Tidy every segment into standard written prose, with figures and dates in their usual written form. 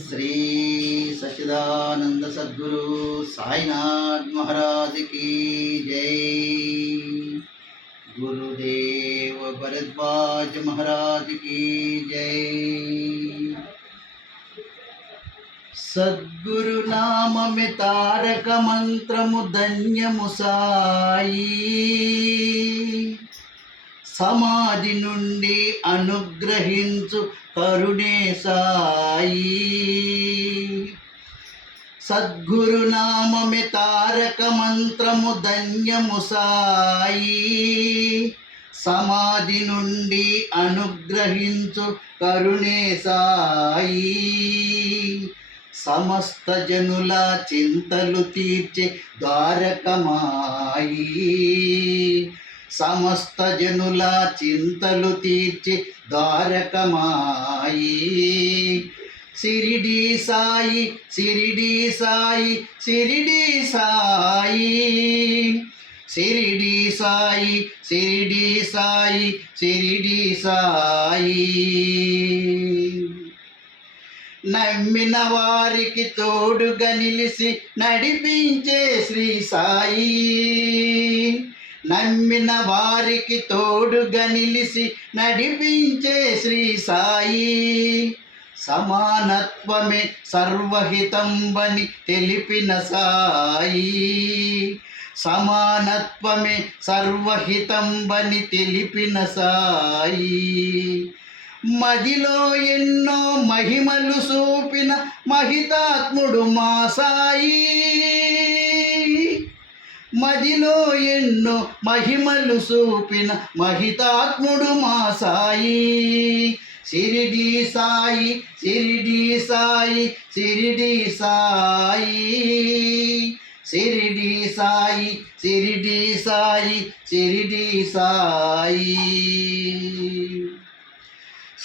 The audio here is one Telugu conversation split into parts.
श्री सच्चिदानंद सद्गुरु साईनाथ महाराज की जय। गुरुदेव भरद्वाज महाराज की जय। सद्गुरु नाम में तारक मंत्रमु धन्यमु साई, సమాధి నుండి అనుగ్రహించు కరుణే సాయి। సద్గురు నామమే తారక మంత్రము ధన్యము సాయి, సమాధి నుండి అనుగ్రహించు కరుణే సాయి। సమస్త జనుల చింతలు తీర్చే ద్వారకమాయి, సమస్త జనుల చింతలు తీర్చి ద్వారకమాయి। సిరిడి సాయి సిరిడి సాయి సిరిడి సాయి, సిరిడి సాయి సిరిడి సాయి సిరిడి సాయి। నమ్మిన వారికి తోడుగా నిలిసి నడిపించే శ్రీ సాయి, నమ్మిన వారికి తోడుగా నిలిసి నడిపించే శ్రీ సాయి। సమానత్వమే సర్వహితంబని తెలిపిన సాయి, సమానత్వమే సర్వహితంబని తెలిపిన సాయి। మదిలో ఎన్నో మహిమలు చూపిన మహితాత్ముడు మా సాయి, మదిలో ఎన్నో మహిమలు చూపిన మహితాత్ముడు మా సాయి। సిరిడి సాయి సిరిడి సాయి సిరిడి సాయి, సిరిడి సాయి సిరిడి సాయి సిరిడి సాయి।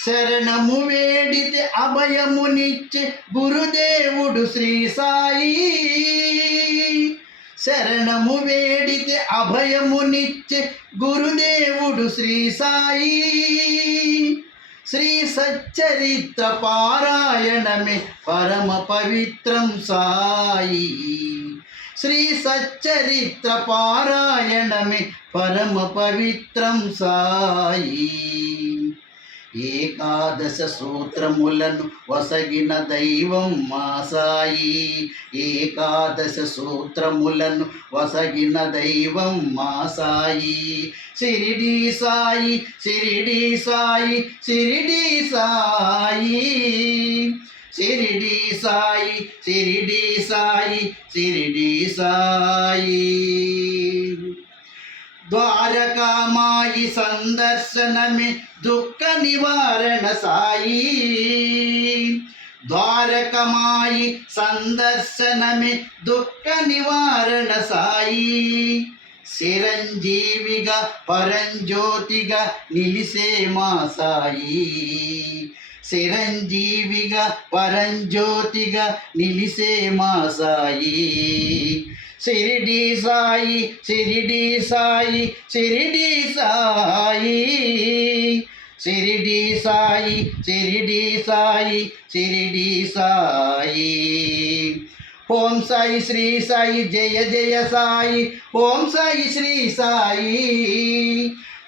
శరణము వేడితే అభయమునిచ్చే గురుదేవుడు శ్రీ సాయి, శరణము వేడితే అభయమునిచ్చే గురుదేవుడు శ్రీ సాయి। శ్రీ సచ్చరిత్ర పారాయణమే పరమ పవిత్రం సాయి, శ్రీ సచ్చరిత్ర పారాయణమే పరమ పవిత్రం సాయి। ఏకాదశ సూత్రములను వసగిన దైవం మా సాయి, ఏకాదశ సూత్రములను వసగిన దైవం మా సాయి। సిరిడి సాయి సిరిడి సాయి సిరిడి సాయి, సిరిడి సాయి సిరిడి సాయి సిరిడి సాయి। ద్వారకామాయి సందర్శనమే దుఃఖ నివారణ సాయి, ద్వారకమాయి సందర్శనమే దుఃఖ నివారణ సాయి। చిరంజీవిగా పరంజ్యోతిగా నిలిసే మా సాయి, చిరంజీవిగా పరంజ్యోతిగా నిలిసే మా సాయి। సిరిడి సాయి సిరిడి సాయి సిరిడి సాయి, సిరిడి సాయి సిరిడి సాయి సిరిడి సాయి। ఓం సాయి శ్రీ సాయి జయ జయ సాయి, ఓం సాయి శ్రీ సాయి,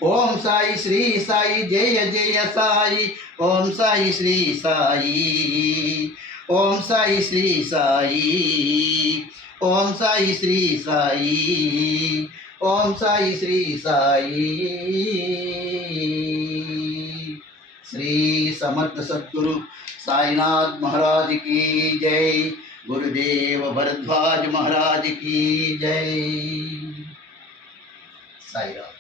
ఓం సాయి శ్రీ సాయి జయ జయ సాయి, ఓం సాయి శ్రీ సాయి, ఓం సాయి శ్రీ సాయి, ఓం సాయి శ్రీ సాయి, ఓం సాయి శ్రీ సాయి। శ్రీ సమర్థ సద్గురు साईनाथ महाराज की जय। गुरुदेव भरद्वाज महाराज की जय। साई राम।